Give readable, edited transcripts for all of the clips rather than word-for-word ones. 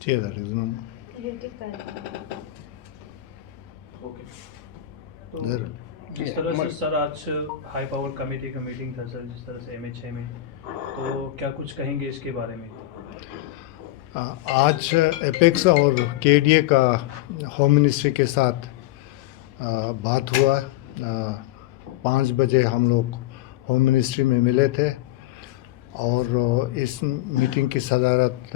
that is no. Okay. तो There. जिस तरह से सर आज हाई पावर कमेटी का मीटिंग था सर, जिस तरह से MHA में, तो क्या कुछ कहेंगे इसके बारे में? आज एपेक्स और KDA का होम मिनिस्ट्री के साथ बात हुआ। 5 बजे हम लोग होम मिनिस्ट्री में मिले थे और इस मीटिंग की सदारत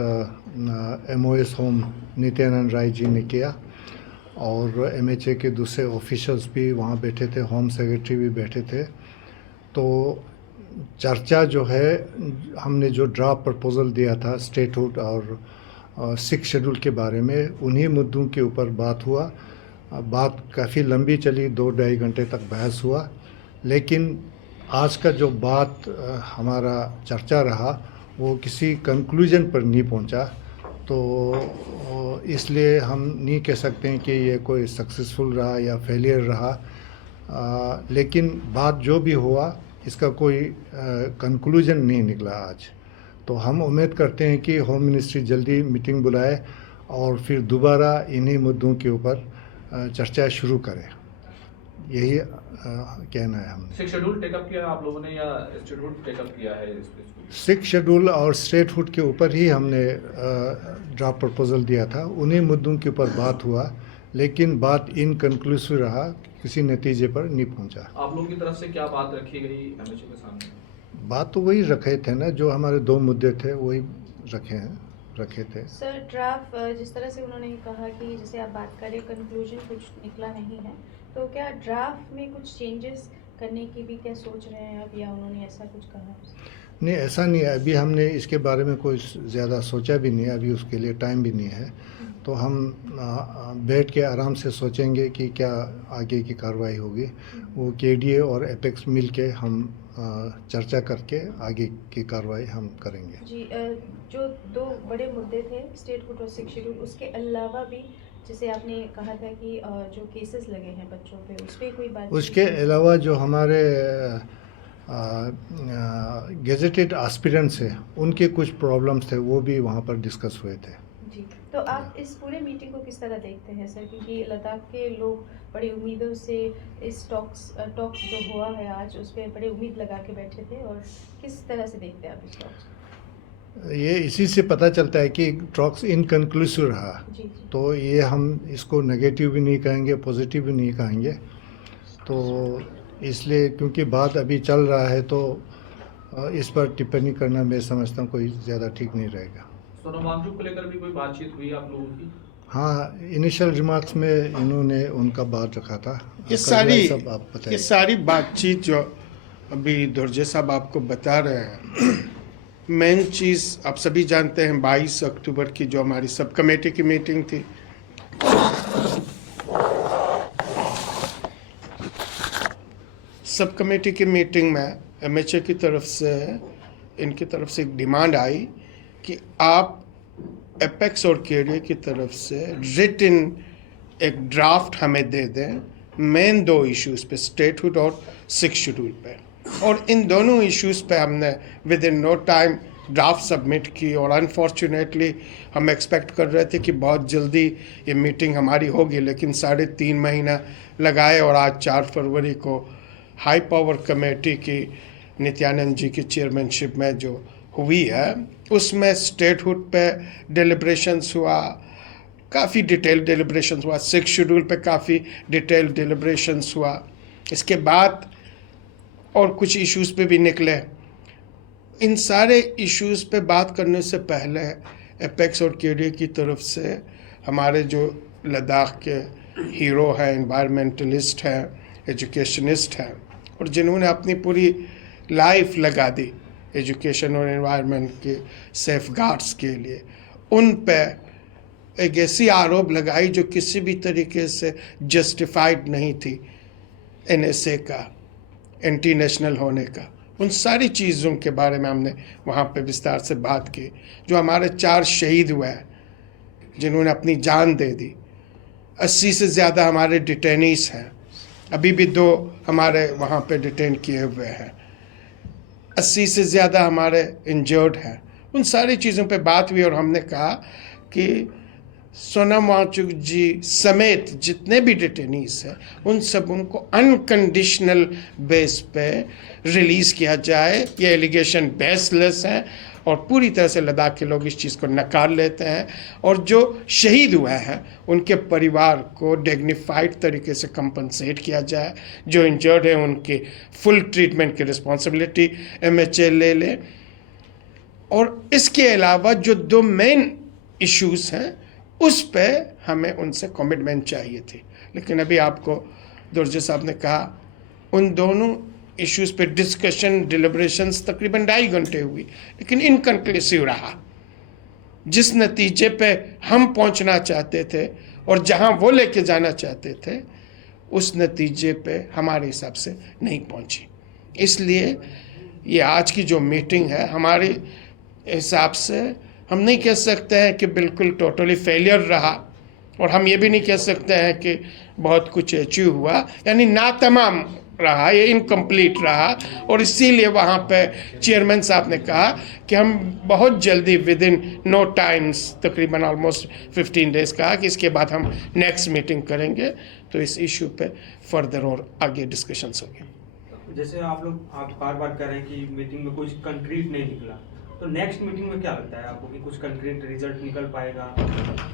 MOS होम नित्यानंद राय जी ने किया और MHA के दूसरे ऑफिशियल्स भी वहाँ बैठे थे, होम सेक्रेटरी भी बैठे थे। तो चर्चा जो है, हमने जो ड्राफ्ट प्रपोजल दिया था स्टेटहुड और 6 शेड्यूल के बारे में, उन्हीं मुद्दों के ऊपर बात हुआ। बात काफ़ी लंबी चली, 2-2.5 घंटे तक बहस हुआ, लेकिन आज का जो बात हमारा चर्चा रहा वो किसी कंक्लूजन पर नहीं पहुंचा। तो इसलिए हम नहीं कह सकते हैं कि ये कोई सक्सेसफुल रहा या फेलियर रहा, लेकिन बात जो भी हुआ इसका कोई कंक्लूजन नहीं निकला आज। तो हम उम्मीद करते हैं कि होम मिनिस्ट्री जल्दी मीटिंग बुलाए और फिर दोबारा इन्हीं मुद्दों के ऊपर चर्चा शुरू करें। यही कहना है हमने। 6 शेड्यूल टेकअप किया आप लोगों ने या शेड्यूल टेकअप किया है? 6 शेड्यूल और स्टेटहुड के ऊपर ही हमने ड्राफ्ट प्रपोजल दिया था, उन्हीं मुद्दों के ऊपर बात हुआ, लेकिन बात इनकन्क्लूसिव रहा, किसी नतीजे पर नहीं पहुंचा। आप लोगों की तरफ से क्या बात रखी गई MHA के सामने? बात तो वही रखे थे ना, जो हमारे 2 मुद्दे थे वही रखे थे। सर ड्राफ्ट जिस तरह से उन्होंने कहा कि जैसे आप बात करें कंक्लूजन कुछ निकला नहीं है, तो क्या ड्राफ्ट में कुछ चेंजेस करने की भी क्या सोच रहे हैं अब, या उन्होंने ऐसा कुछ कहा? नहीं, ऐसा नहीं है, अभी हमने इसके बारे में कोई ज़्यादा सोचा भी नहीं है, अभी उसके लिए टाइम भी नहीं है। तो हम बैठ के आराम से सोचेंगे कि क्या आगे की कार्रवाई होगी। वो KDA और एपेक्स मिल के हम चर्चा करके आगे की कार्रवाई हम करेंगे। जी, जो 2 बड़े मुद्दे थे स्टेटहुड और 6 शेड्यूल, उसके अलावा भी जैसे आपने कहा था कि जो केसेस लगे हैं बच्चों पे, उस पर कोई बात? उसके अलावा जो हमारे गेजेटेड एस्पिरेंट्स हैं, उनके कुछ प्रॉब्लम्स थे, वो भी वहाँ पर डिस्कस हुए थे। जी, तो आप इस पूरे मीटिंग को किस तरह देखते हैं सर? क्योंकि लद्दाख के लोग बड़ी उम्मीदों से इस टॉक जो हुआ है आज, उस पर बड़ी उम्मीद लगा के बैठे थे, और किस तरह से देखते हैं आप इस टॉक्स? ये इसी से पता चलता है कि टॉक्स इनकन्क्लूसिव रहा। जी। तो ये हम इसको नेगेटिव भी नहीं कहेंगे, पॉजिटिव भी नहीं कहेंगे। तो इसलिए क्योंकि बात अभी चल रहा है, तो इस पर टिप्पणी करना मैं समझता हूँ कोई ज़्यादा ठीक नहीं रहेगा। सोनम वांगचुक को लेकर भी कोई बातचीत हुई आप लोगों की? हाँ, इनिशियल रिमार्क्स में इन्होंने उनका बात रखा था। ये सारी बातचीत जो अभी दुर्जे साहब आपको बता रहे हैं, मेन चीज़ आप सभी जानते हैं 22 अक्टूबर की जो हमारी सब कमेटी की मीटिंग थी, सब कमेटी की मीटिंग में MHA की तरफ से इनकी तरफ से एक डिमांड आई कि आप एपेक्स और KDA की तरफ से रिटन एक ड्राफ्ट हमें दे दें मेन 2 इश्यूज़ पे, स्टेटहुड और 6 शेड्यूल पे। और इन दोनों इश्यूज़ पे हमने within no time draft submit की, और अनफॉर्चुनेटली हम एक्सपेक्ट कर रहे थे कि बहुत जल्दी ये मीटिंग हमारी होगी, लेकिन 3.5 महीना लगाए, और आज 4 फरवरी को हाई पावर कमेटी की नित्यानंद जी की चेयरमैनशिप में जो हुई है, उसमें स्टेटहुड पे डिलिब्रेशंस हुआ, काफ़ी डिटेल डिलिब्रेशंस हुआ, 6 शेड्यूल पे काफ़ी डिटेल डिलिब्रेशंस हुआ। इसके बाद और कुछ इश्यूज़ पे भी निकले। इन सारे इश्यूज़ पे बात करने से पहले एपेक्स और KDA की तरफ से हमारे जो लद्दाख के हीरो हैं, एनवायरमेंटलिस्ट हैं, एजुकेशनिस्ट हैं, और जिन्होंने अपनी पूरी लाइफ लगा दी एजुकेशन और एनवायरनमेंट के सेफगार्ड्स के लिए, उन पे एक ऐसी आरोप लगाई जो किसी भी तरीके से जस्टिफाइड नहीं थी NSA का एंटी नेशनल होने का। उन सारी चीज़ों के बारे में हमने वहाँ पे विस्तार से बात की। जो हमारे 4 शहीद हुए हैं जिन्होंने अपनी जान दे दी, 80 से ज़्यादा हमारे डिटेनीस हैं, अभी भी 2 हमारे वहाँ पे डिटेन किए हुए हैं, 80 से ज़्यादा हमारे इंजर्ड हैं। उन सारी चीज़ों पे बात हुई और हमने कहा कि सोनम वांगचुक जी समेत जितने भी डिटेनीज हैं उन सब उनको अनकंडीशनल बेस पे रिलीज़ किया जाए। ये एलिगेशन बेसलेस हैं और पूरी तरह से लद्दाख के लोग इस चीज़ को नकार लेते हैं। और जो शहीद हुए हैं उनके परिवार को डिग्निफाइड तरीके से कंपनसेट किया जाए। जो इंजर्ड हैं उनके फुल ट्रीटमेंट की रिस्पॉन्सिबिलिटी MHA ले। और इसके अलावा जो 2 मेन इश्यूज हैं उस पे हमें उनसे कमिटमेंट चाहिए थी, लेकिन अभी आपको दुर्जे साहब ने कहा उन दोनों इश्यूज पे डिस्कशन डिलिब्रेशंस तकरीबन 2.5 घंटे हुई, लेकिन इनकंक्लूसिव रहा। जिस नतीजे पे हम पहुंचना चाहते थे और जहां वो लेके जाना चाहते थे उस नतीजे पे हमारे हिसाब से नहीं पहुंची। इसलिए ये आज की जो मीटिंग है हमारे हिसाब से हम नहीं कह सकते हैं कि बिल्कुल टोटली फेलियर रहा, और हम ये भी नहीं कह सकते हैं कि बहुत कुछ अचीव हुआ, यानी ना तमाम रहा, ये इनकम्प्लीट रहा। और इसीलिए वहाँ पे चेयरमैन साहब ने कहा कि हम बहुत जल्दी विद इन नो टाइम्स तकरीबन ऑलमोस्ट 15 डेज कहा कि इसके बाद हम नेक्स्ट मीटिंग करेंगे, तो इस इशू पे फर्दर और आगे डिस्कशंस होंगे। जैसे आप बार बार कह रहे हैं कि मीटिंग में कुछ कंक्रीट नहीं निकला, तो नेक्स्ट मीटिंग में क्या लगता है आपको कि कुछ कंक्रीट रिजल्ट निकल पाएगा?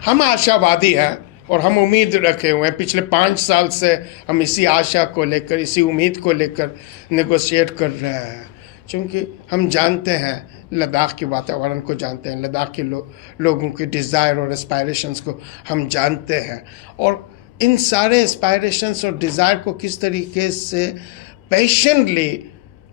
हम आशावादी हैं और हम उम्मीद रखे हुए हैं। पिछले 5 साल से हम इसी आशा को लेकर, इसी उम्मीद को लेकर नेगोशिएट कर रहे हैं, क्योंकि हम जानते हैं लद्दाख के वातावरण को जानते हैं, लद्दाख के लोगों के डिज़ायर और एस्पायरेशंस को हम जानते हैं, और इन सारे एस्पायरेशंस और डिज़ायर को किस तरीके से पेशेंटली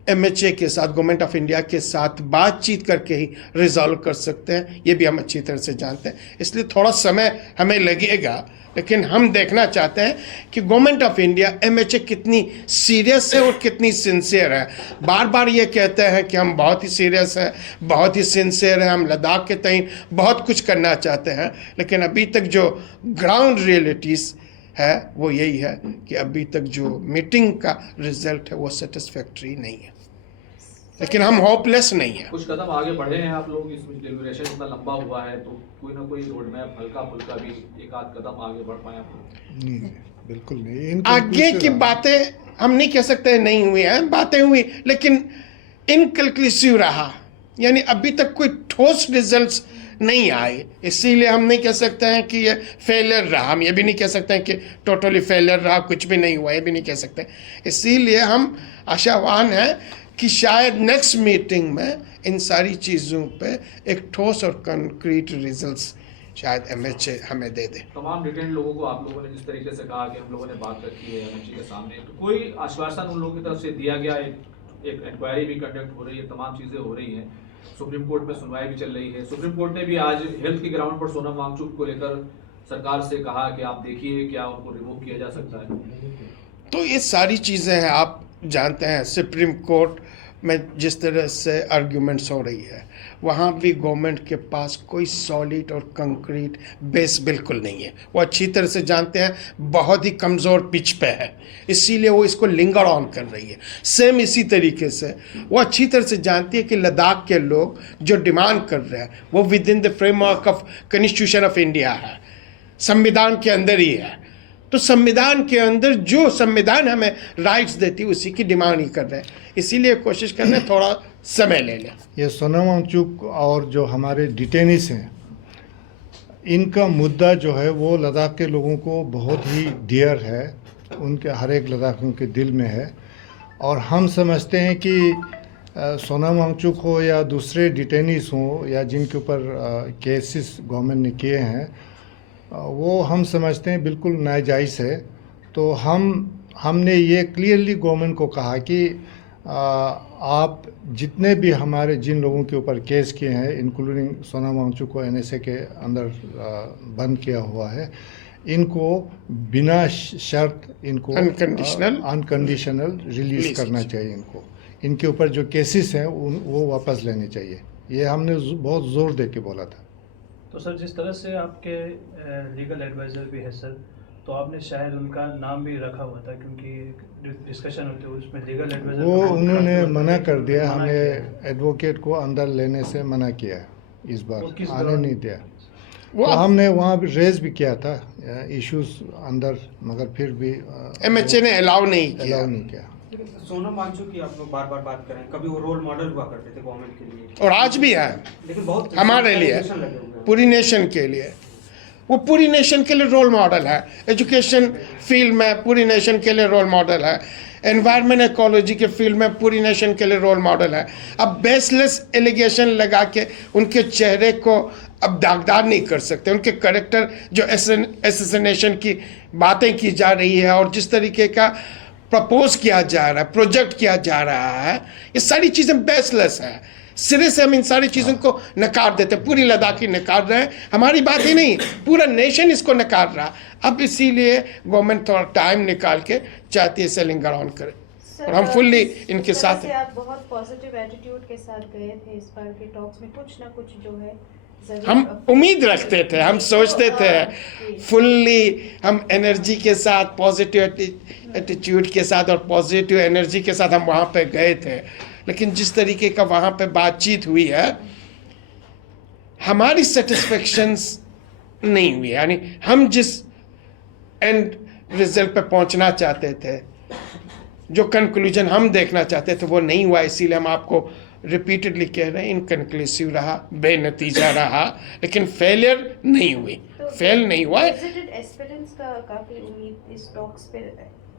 MHA के साथ, गवर्नमेंट ऑफ इंडिया के साथ बातचीत करके ही रिजॉल्व कर सकते हैं, ये भी हम अच्छी तरह से जानते हैं। इसलिए थोड़ा समय हमें लगेगा, लेकिन हम देखना चाहते हैं कि गवर्नमेंट ऑफ इंडिया MHA कितनी सीरियस है और कितनी सिंसियर है। बार बार ये कहते हैं कि हम बहुत ही सीरियस हैं, बहुत ही सिंसियर हैं, हम लद्दाख के तय बहुत कुछ करना चाहते हैं, लेकिन अभी तक जो ग्राउंड रियलिटीज़ है वो यही है कि अभी तक जो मीटिंग का रिजल्ट है वो सेटिस्फैक्ट्री नहीं है, लेकिन हम होपलेस नहीं है। कुछ कदम आगे बढ़े हैं आप लोग, इसमें डेलिब्रेशन इतना लंबा हुआ है तो कोई ना कोई रोड मैप हल्का फुल्का भी एक आध कदम आगे बढ़ पाए आप लोग? नहीं, बिल्कुल नहीं। आगे की बातें हम नहीं कह सकते नहीं हुई हैं, बातें हुई, लेकिन इनकंक्लूसिव रहा, यानी अभी तक कोई ठोस रिजल्ट्स नहीं आए। इसीलिए हम नहीं कह सकते हैं कि ये फेलियर रहा, हम ये भी नहीं कह सकते हैं कि टोटली फेलियर रहा, कुछ भी नहीं हुआ, ये भी नहीं कह सकते। इसीलिए हम आशावान हैं कि शायद नेक्स्ट मीटिंग में इन सारी चीज़ों पे एक ठोस और कंक्रीट रिजल्ट्स शायद MHA हमें दे दे। तमाम डिटेन लोगों को आप लोगों ने जिस तरीके से कहा कि हम लोगों ने बात रखी है MHA के सामने, तो कोई आश्वासन उन लोगों की तरफ से दिया गया? एक इंक्वायरी भी कंडक्ट हो रही है, तमाम चीज़ें हो रही हैं, सुप्रीम कोर्ट में सुनवाई भी चल रही है। सुप्रीम कोर्ट ने भी आज हेल्थ के ग्राउंड पर सोनम वांगचुक को लेकर सरकार से कहा कि आप देखिए क्या उनको रिमूव किया जा सकता है। तो ये सारी चीज़ें हैं, आप जानते हैं सुप्रीम कोर्ट में जिस तरह से आर्ग्यूमेंट्स हो रही है, वहाँ भी गवर्नमेंट के पास कोई सॉलिड और कंक्रीट बेस बिल्कुल नहीं है। वो अच्छी तरह से जानते हैं बहुत ही कमज़ोर पिच पे है, इसीलिए वो इसको लिंगर ऑन कर रही है। सेम इसी तरीके से वो अच्छी तरह से जानती है कि लद्दाख के लोग जो डिमांड कर रहे हैं वो with in the framework of constitution of India है, संविधान के अंदर ही है। तो संविधान के अंदर जो संविधान हमें राइट्स देती है उसी की डिमांड ही कर रहे हैं, इसीलिए कोशिश कर रहे हैं थोड़ा समय ले लें। ये सोनम वांगचुक और जो हमारे डिटेनीस हैं, इनका मुद्दा जो है वो लद्दाख के लोगों को बहुत ही डियर है, उनके हर एक लद्दाखियों के दिल में है। और हम समझते हैं कि सोनम वांगचुक हो या दूसरे डिटेनीस हों या जिनके ऊपर केसेस गवर्नमेंट ने किए हैं, वो हम समझते हैं बिल्कुल नाजायज़ है। तो हमने ये क्लियरली गवर्नमेंट को कहा कि आप जितने भी हमारे जिन लोगों के ऊपर केस किए हैं, इंक्लूडिंग सोनम वांगचुक को NSA के अंदर बंद किया हुआ है, इनको बिना शर्त इनको अनकंडीशनल रिलीज करना चाहिए। इनके ऊपर जो केसेस हैं वो वापस लेने चाहिए। ये हमने बहुत ज़ोर दे के बोला था। तो सर, जिस तरह से आपके लीगल एडवाइज़र भी है सर, तो आपने शायद उनका नाम भी रखा हुआ था, क्योंकि डिस्कशन होते हुए उसमें लीगल एडवाइज़र वो उन्होंने मना कर दिया, हमें एडवोकेट को अंदर लेने से मना किया, इस बार आने नहीं दिया। वो तो हमने वहाँ भी रेज भी किया था इश्यूज अंदर, मगर फिर भी MHA ने अलाउ नहीं किया। अलाउ नहीं किया। लेकिन सोनम वांगचुक की आप लोग बार बार बात करें, कभी वो रोल मॉडल हुआ करते थे गवर्नमेंट के लिए, और आज भी है लेकिन बहुत हमारे लिए, allegation लगे हुए हैं। पूरी नेशन के लिए। वो पूरी नेशन के लिए रोल मॉडल है, एजुकेशन फील्ड में पूरी नेशन के लिए रोल मॉडल है, एनवायरनमेंट इकोलॉजी के फील्ड में पूरी नेशन के लिए रोल मॉडल है। अब बेसलेस एलिगेशन लगा के उनके चेहरे को अब दागदार नहीं कर सकते। उनके करेक्टर जो एसेसिनेशन की बातें की जा रही है और जिस तरीके का प्रपोज किया जा रहा है, प्रोजेक्ट किया जा रहा है, ये सारी चीज़ें बेसलेस है। सिरे से हम इन सारी चीज़ों को नकार देते, पूरी लद्दाखी नकार रहे हैं, हमारी बात ही नहीं, पूरा नेशन इसको नकार रहा। अब इसीलिए गवर्नमेंट थोड़ा टाइम निकाल के चाहती है सेलिंग ग्राउंड करे, और हम फुल्ली इनके साथ हैं। आप बहुत पॉजिटिव एटीट्यूड के साथ गए थे इस बार के टॉक्स में, कुछ ना कुछ जो है जरूर हम उम्मीद रखते थे, हम सोचते थे फुल्ली, हम एनर्जी के साथ, पॉजिटिव एटीट्यूड के साथ और पॉजिटिव एनर्जी के साथ हम वहाँ पे गए थे। लेकिन जिस तरीके का वहाँ पे बातचीत हुई है, हमारी सेटिस्फेक्शंस नहीं हुई। यानी हम जिस एंड रिजल्ट पे पहुँचना चाहते थे, जो कंक्लूजन हम देखना चाहते थे, वो नहीं हुआ। इसीलिए हम आपको रिपीटेडली कह रहे हैं, इनकन्क्लूसिव रहा, बेनतीजा रहा, लेकिन फेलियर नहीं हुई, फेल नहीं हुआ। एस्पिरेंट्स का काफी उम्मीद इस टॉक्स पे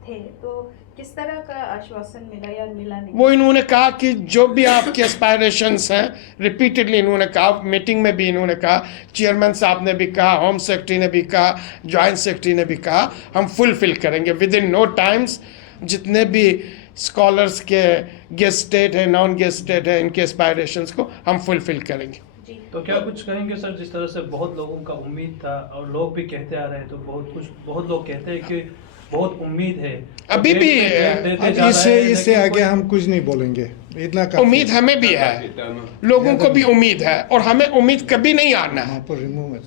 थे, तो किस तरह का आश्वासन मिला या मिला नहीं? वो इन्होंने कहा कि जो भी आपके एस्पायरेशंस हैं, रिपीटेडली इन्होंने कहा, मीटिंग में भी इन्होंने कहा, चेयरमैन साहब ने भी कहा, होम सेक्रेटरी ने भी कहा, जॉइंट सेक्रेटरी ने भी कहा, हम फुलफिल करेंगे विद इन नो टाइम्स। जितने भी स्कॉलर्स के गेस्ट स्टेट है, नॉन गेस्ट स्टेट है, इनके एस्पायरेशंस को हम फुलफिल करेंगे। तो क्या कुछ कहेंगे सर, जिस तरह से बहुत लोगों का उम्मीद था और लोग भी कहते आ रहे हैं, तो बहुत लोग कहते हैं कि बहुत उम्मीद है, अभी भी अब इससे आगे हम कुछ नहीं बोलेंगे, इतना काफी उम्मीद हमें भी है, लोगों को भी उम्मीद है, और हमें उम्मीद कभी नहीं आना है। वहाँ पर रिमूव में